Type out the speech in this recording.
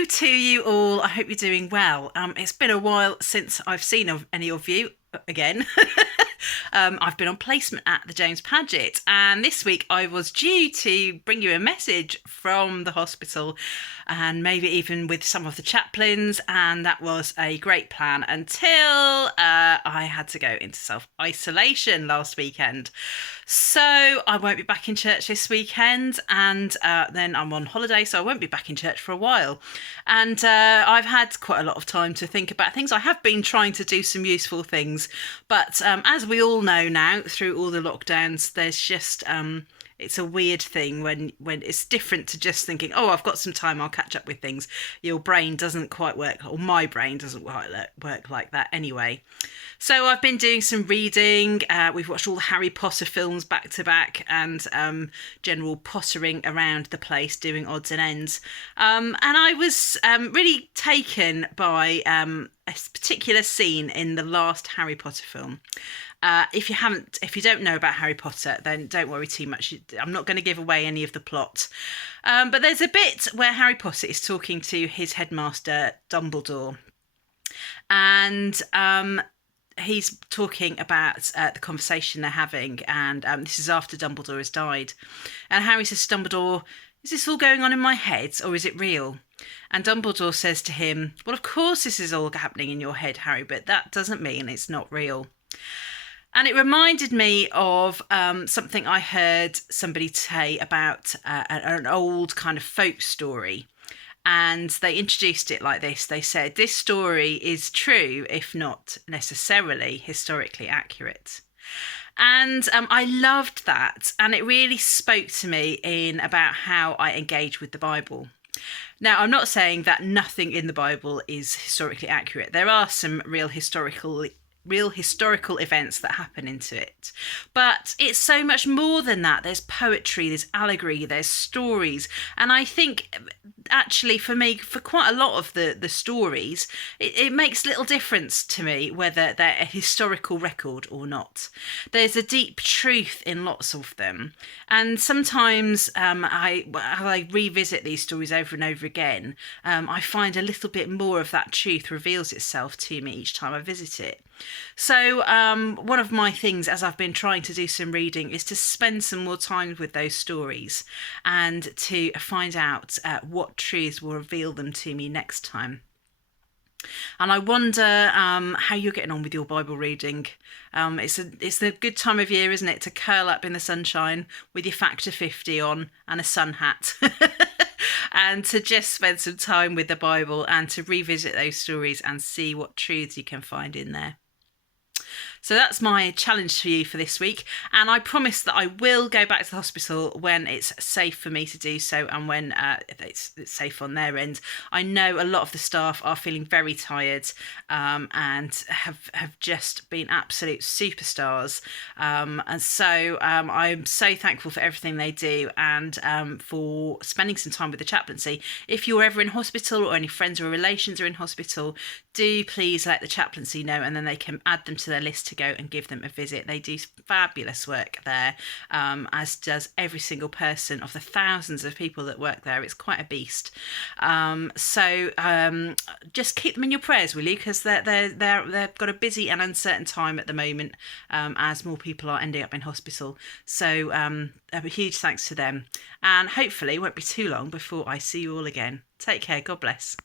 Hello to you all. I hope you're doing well. It's been a while since I've seen any of you again. I've been on placement at the James Paget, and this week I was due to bring you a message from the hospital and maybe even with some of the chaplains, and that was a great plan until I had to go into self-isolation last weekend. So I won't be back in church this weekend, and then I'm on holiday, so I won't be back in church for a while. And I've had quite a lot of time to think about things. I have been trying to do some useful things, but as we all know now, through all the lockdowns, there's just it's a weird thing when it's different to just thinking, oh, I've got some time, I'll catch up with things. Your brain doesn't quite work, or my brain doesn't quite work like that anyway. So I've been doing some reading. We've watched all the Harry Potter films back to back, and general pottering around the place doing odds and ends. And I was really taken by a particular scene in the last Harry Potter film. If you don't know about Harry Potter, then don't worry too much. I'm not going to give away any of the plot. But there's a bit where Harry Potter is talking to his headmaster, Dumbledore. And he's talking about the conversation they're having. And this is after Dumbledore has died. And Harry says to Dumbledore, is this all going on in my head, or is it real? And Dumbledore says to him, well, of course this is all happening in your head, Harry, but that doesn't mean it's not real. And it reminded me of something I heard somebody say about an old kind of folk story. And they introduced it like this. They said, this story is true, if not necessarily historically accurate. And I loved that. And it really spoke to me in about how I engage with the Bible. Now, I'm not saying that nothing in the Bible is historically accurate. There are some real historical events that happen into it, but it's so much more than that. There's poetry, there's allegory, there's stories, and I think actually for me, for quite a lot of the stories, it makes little difference to me whether they're a historical record or not. There's a deep truth in lots of them, and sometimes as I revisit these stories over and over again, I find a little bit more of that truth reveals itself to me each time I visit it. So one of my things, as I've been trying to do some reading, is to spend some more time with those stories and to find out what truths will reveal them to me next time. And I wonder how you're getting on with your Bible reading. It's a good time of year, isn't it, to curl up in the sunshine with your Factor 50 on and a sun hat. And to just spend some time with the Bible and to revisit those stories and see what truths you can find in there. So that's my challenge for you for this week. And I promise that I will go back to the hospital when it's safe for me to do so and when it's safe on their end. I know a lot of the staff are feeling very tired and have just been absolute superstars. And so I'm so thankful for everything they do and for spending some time with the chaplaincy. If you're ever in hospital or any friends or relations are in hospital, do please let the chaplaincy know, and then they can add them to their list to go and give them a visit. They do fabulous work there, as does every single person of the thousands of people that work there. It's quite a beast. So just keep them in your prayers, will you? Because they've got a busy and uncertain time at the moment, as more people are ending up in hospital. So a huge thanks to them, and hopefully it won't be too long before I see you all again. Take care. God bless.